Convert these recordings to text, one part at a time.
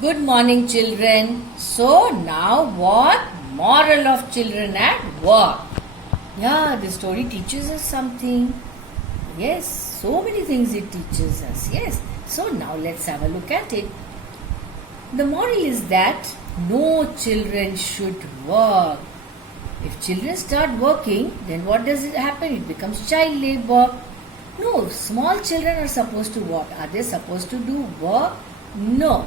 Good morning, children. So, now what? Moral of children at work. Yeah, the story teaches us something. Yes, so many things it teaches us. Yes. So, now let's have a look at it. The moral is that no children should work. If children start working, then what does it happen? It becomes child labor. No, small children are supposed to work. Are they supposed to do work? No.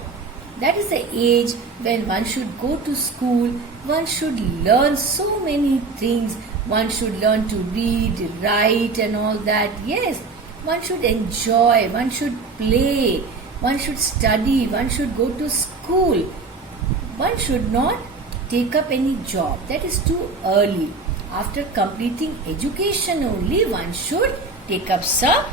That is the age when one should go to school, one should learn so many things, one should learn to read, write and all that. Yes, one should enjoy, one should play, one should study, one should go to school. One should not take up any job. That is too early. After completing education only, one should take up some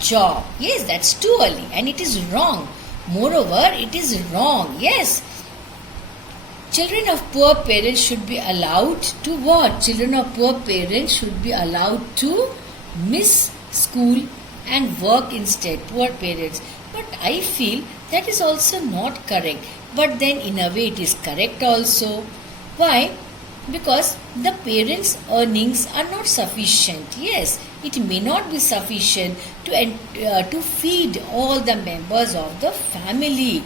job. Yes, that's too early and it is wrong. Moreover, it is wrong. Yes. Children of poor parents should be allowed to what? Children of poor parents should be allowed to miss school and work instead. Poor parents. But I feel that is also not correct. But then in a way it is correct also. Why? Because the parents' earnings are not sufficient. Yes, it may not be sufficient to feed all the members of the family.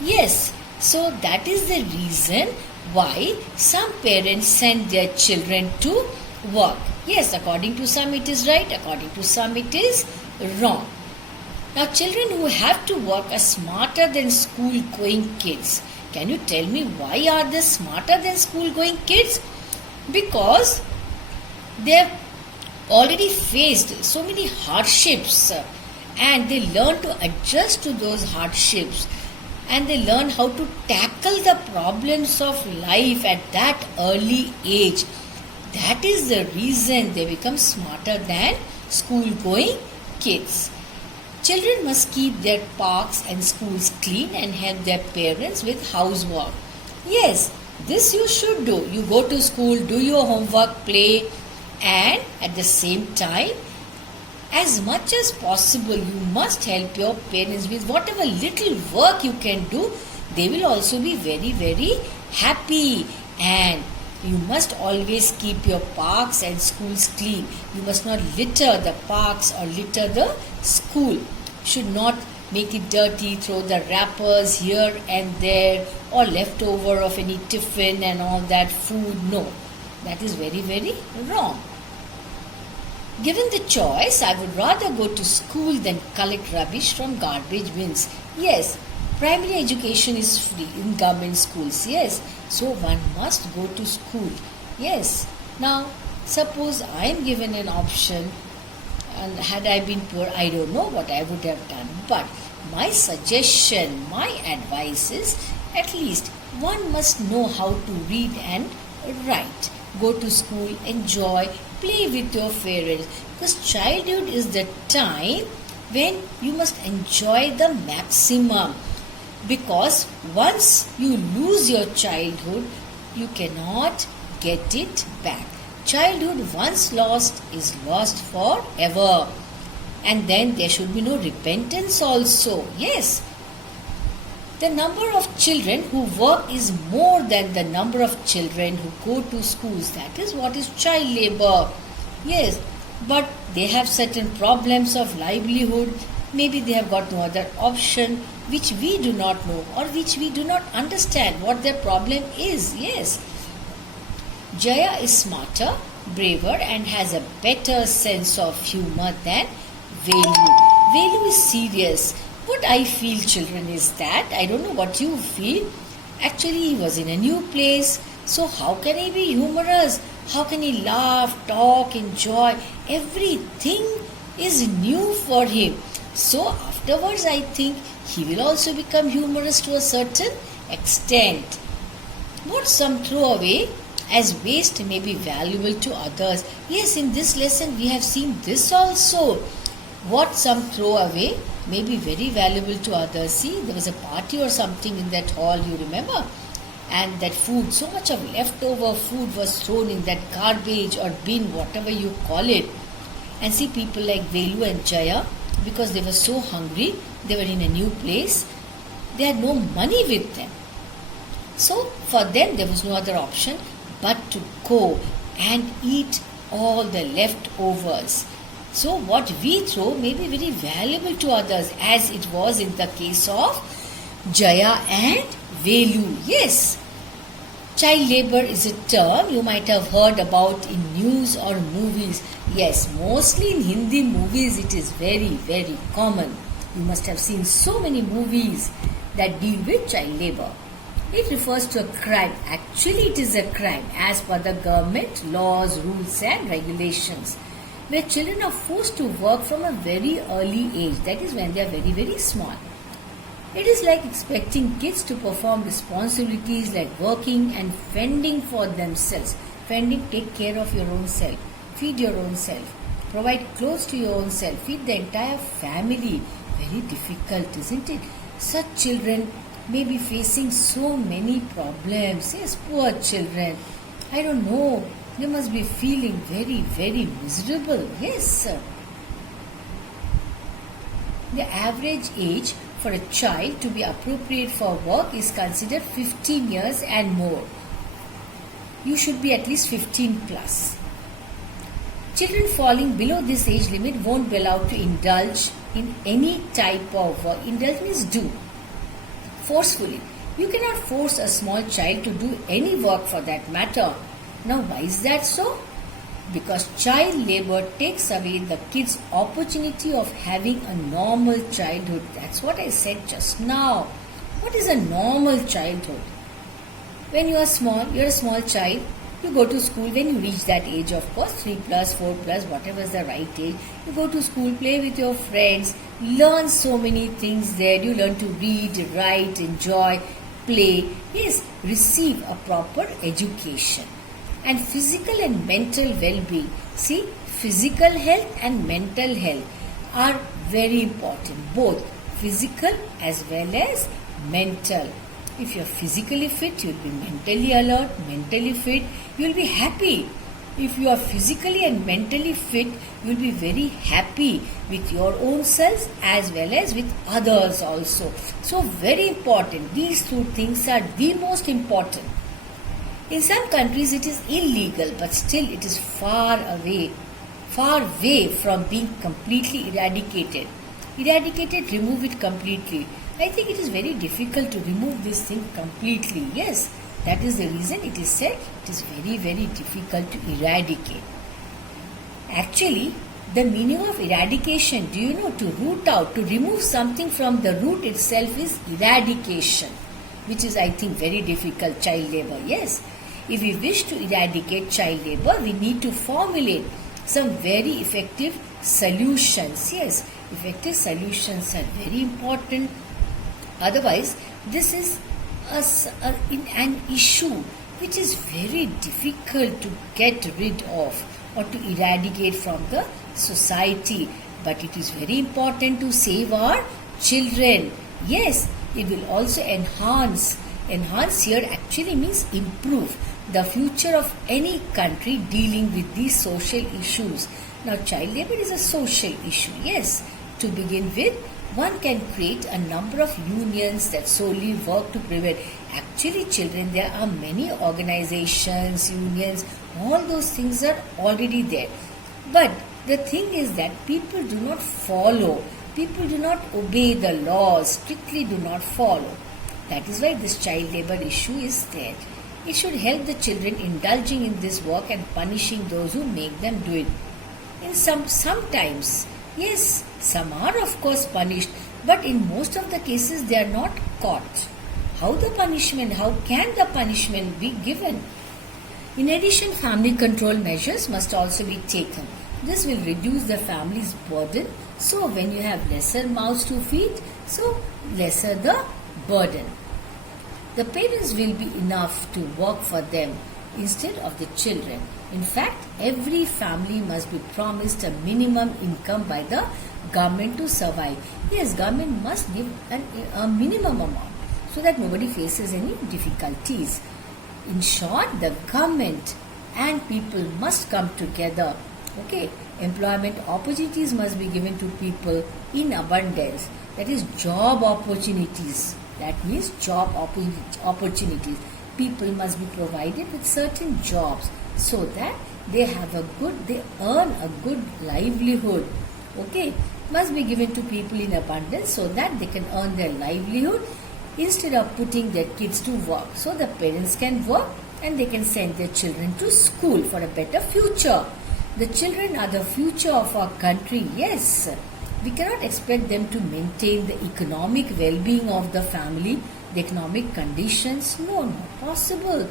Yes, so that is the reason why some parents send their children to work. Yes, according to some it is right, according to some it is wrong. Now, children who have to work are smarter than school-going kids. Can you tell me why are they smarter than school-going kids? Because they have already faced so many hardships and they learn to adjust to those hardships and they learn how to tackle the problems of life at that early age. That is the reason they become smarter than school-going kids. Children must keep their parks and schools clean and help their parents with housework. Yes, this you should do. You go to school, do your homework, play, and at the same time, as much as possible, you must help your parents with whatever little work you can do. They will also be very, very happy. And you must always keep your parks and schools clean. You must not litter the parks or litter the school. Should not make it dirty, throw the wrappers here and there or leftover of any tiffin and all that food. No, that is very, very wrong. Given the choice, I would rather go to school than collect rubbish from garbage bins. Yes, primary education is free in government schools. Yes, so one must go to school. Yes. Now, suppose I am given an option and had I been poor, I don't know what I would have done. But my suggestion, my advice is at least one must know how to read and write. Go to school, enjoy, play with your parents. Because childhood is the time when you must enjoy the maximum. Because once you lose your childhood, you cannot get it back. Childhood once lost is lost forever. And then there should be no repentance also. Yes. The number of children who work is more than the number of children who go to schools. That is what is child labor. Yes. But they have certain problems of livelihood. Maybe they have got no other option which we do not know or which we do not understand what their problem is. Yes. Jaya is smarter, braver and has a better sense of humor than Velu. Velu is serious. What I feel, children, is that, I don't know what you feel, actually he was in a new place, so how can he be humorous? How can he laugh, talk, enjoy? Everything is new for him. So afterwards I think he will also become humorous to a certain extent. What some throw away as waste may be valuable to others. Yes, in this lesson we have seen this also. What some throw away may be very valuable to others. See, there was a party or something in that hall, you remember? And that food, so much of leftover food was thrown in that garbage or bin, whatever you call it. And see, people like Velu and Jaya, because they were so hungry, they were in a new place, They had no money with them. So for them there was no other option but to go and eat all the leftovers. So what we throw may be very valuable to others, as it was in the case of Jaya and Velu. Yes, child labor is a term you might have heard about in news or movies. Yes, mostly in Hindi movies it is very, very common. You must have seen so many movies that deal with child labor. It refers to a crime. Actually, it is a crime as per the government laws, rules and regulations, where children are forced to work from a very early age, that is when they are very, very small. It is like expecting kids to perform responsibilities like working and fending for themselves. Fending, take care of your own self, feed your own self, provide clothes to your own self, feed the entire family. Very difficult, isn't it? Such children may be facing so many problems. Yes, poor children. I don't know. They must be feeling very, very miserable. Yes, sir. The average age for a child to be appropriate for work is considered 15 years and more. You should be at least 15 plus. Children falling below this age limit won't be allowed to indulge in any type of work. Indulge means do. Forcefully. You cannot force a small child to do any work for that matter. Now, why is that so? Because child labor takes away the kid's opportunity of having a normal childhood. That's what I said just now. What is a normal childhood? When you are small, you're a small child, you go to school. When you reach that age, of course, 3 plus, 4 plus, whatever is the right age, you go to school, play with your friends, learn so many things there. You learn to read, write, enjoy, play. Yes, receive a proper education. And physical and mental well-being. See, physical health and mental health are very important. Both physical as well as mental. If you're physically fit, you'll be mentally alert, mentally fit, you'll be happy. If you are physically and mentally fit, you'll be very happy with your own selves as well as with others also. So very important. These two things are the most important. In some countries it is illegal, but still it is far away from being completely eradicated. Eradicate, remove it completely. I think it is very difficult to remove this thing completely. Yes, that is the reason it is said it is very, very difficult to eradicate. Actually, the meaning of eradication, do you know, to root out, to remove something from the root itself is eradication, which is, I think, very difficult. Child labor, yes. If we wish to eradicate child labor, we need to formulate some very effective solutions. Yes, effective solutions are very important. Otherwise, this is an issue which is very difficult to get rid of or to eradicate from the society. But it is very important to save our children. Yes, it will also enhance. Enhance here actually means improve the future of any country dealing with these social issues. Now, child labor is a social issue. Yes, to begin with, one can create a number of unions that solely work to prevent. Actually, children, there are many organizations, unions, all those things are already there. But the thing is that people do not follow. People do not obey the laws, strictly do not follow. That is why this child labor issue is there. It should help the children indulging in this work and punishing those who make them do it. In sometimes, yes, some are of course punished, but in most of the cases they are not caught. How can the punishment be given? In addition, family control measures must also be taken. This will reduce the family's burden. So when you have lesser mouths to feed, so lesser the burden. The parents will be enough to work for them instead of the children. In fact, every family must be promised a minimum income by the government to survive. Yes, government must give a minimum amount so that nobody faces any difficulties. In short, the government and people must come together. Okay, employment opportunities must be given to people in abundance. That is, job opportunities. That means job opportunities. People must be provided with certain jobs so that they earn a good livelihood. Okay, must be given to people in abundance so that they can earn their livelihood instead of putting their kids to work. So the parents can work and they can send their children to school for a better future. The children are the future of our country. Yes, we cannot expect them to maintain the economic well-being of the family, the economic conditions. No, not possible.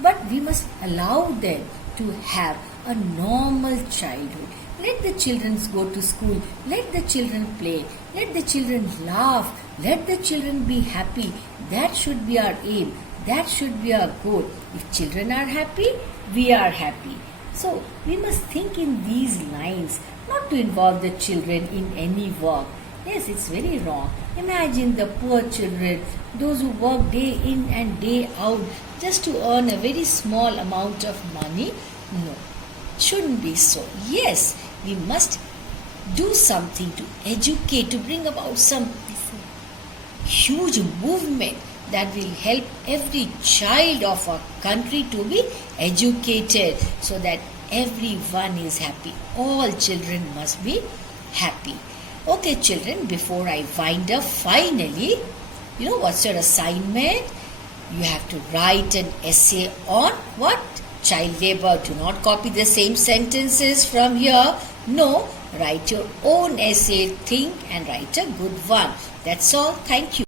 But we must allow them to have a normal childhood. Let the children go to school. Let the children play. Let the children laugh. Let the children be happy. That should be our aim. That should be our goal. If children are happy, we are happy. So we must think in these lines, not to involve the children in any work. Yes, it's very wrong. Imagine the poor children, those who work day in and day out just to earn a very small amount of money. No, it shouldn't be so. Yes, we must do something to educate, to bring about some huge movement that will help every child of our country to be educated so that everyone is happy. All children must be happy. Okay, children, before I wind up, finally, what's your assignment? You have to write an essay on what? Child labor. Do not copy the same sentences from here. No, write your own essay, think and write a good one. That's all. Thank you.